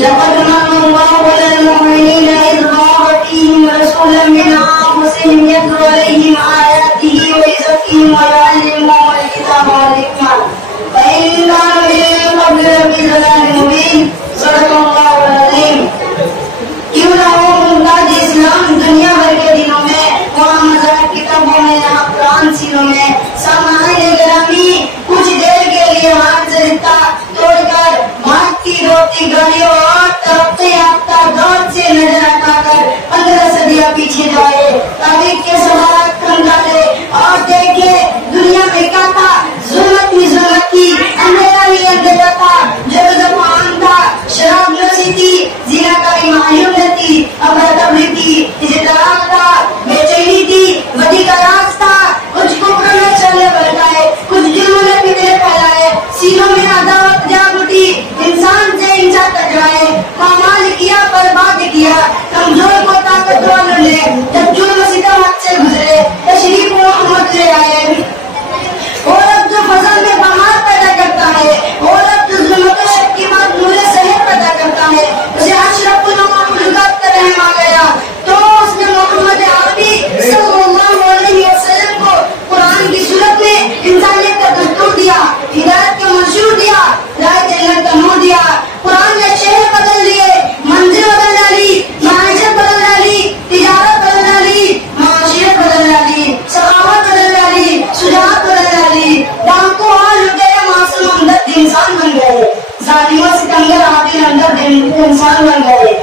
لقد من الله على المؤمنين إذ بعث فيهم رسولا من أنفسهم يتلو عليهم آياته ويزكيهم ويعلمهم الكتاب والحكمة وإن كانوا من قبل لفي ضلال مبين. صدق الله العظيم. کیوں نہ ہو ممتاز اسلام دنیا بھر کے دنوں میں، وہاں مذہب کتابوں میں، افغان سینوں میں. سامعین گرامی، کچھ دیر کے لیے ہاتھ سے رشتہ توڑ کر بھاگتی روتی گاڑیوں اور ترقی یافتہ دور سے نظر ہٹا کر 15 صدیاں پیچھے جائے، تاریخ کے سوالات کھنگالے اور دیکھے دنیا میں کیا تھا. ظلمت ہی ظلمت تھی، اندھیرا ہی اندھیرا تھا، جب عام تھا، شراب نوشی تھی، زنا کاری معلوم نہ تھی، افراتفری تھی، اضطراب تھا، بے چینی تھی، بدی کا راز تھا. کچھ کفر میں چلے بڑھائے، کچھ جرم نے فکرے پھیلائے، سینوں میں عداوت جاگ اٹھی، انسان سے انسان ٹکرائے، پامال کیا برباد کیا. کمزور کو طاقتور نے جب جرم ستم حد سے گزرے، تشریف محمد لے آئے. اور اب جو فضل میں بہار پیدا کرتا ہے، اور اب جو ظلمت و شک کے بعد نور صحت پیدا کرتا ہے، اسے اشرف المخلوقات کا رحم آ گیا. تو اس نے محمد عربی صلی اللہ علیہ وسلم کو قرآن کی صورت میں انسانیت کا دستور دیا، ہدایت کا منشور دیا، رائے جنت کا نور دیا. قرآن نے شہر بدل دیے، منزل بدل ڈالی، معیشت بدل ڈالی، تجارت بدل ڈالی، معاشیت بدل ڈالی، سخاوت بدل ڈالی، شجاعت بدل ڈالی. ڈاکو اور لٹیرے معصوم ہمدرد انسان بن گئے، ظالموں ستمگر عادل ہمدرد انسان بن گئے.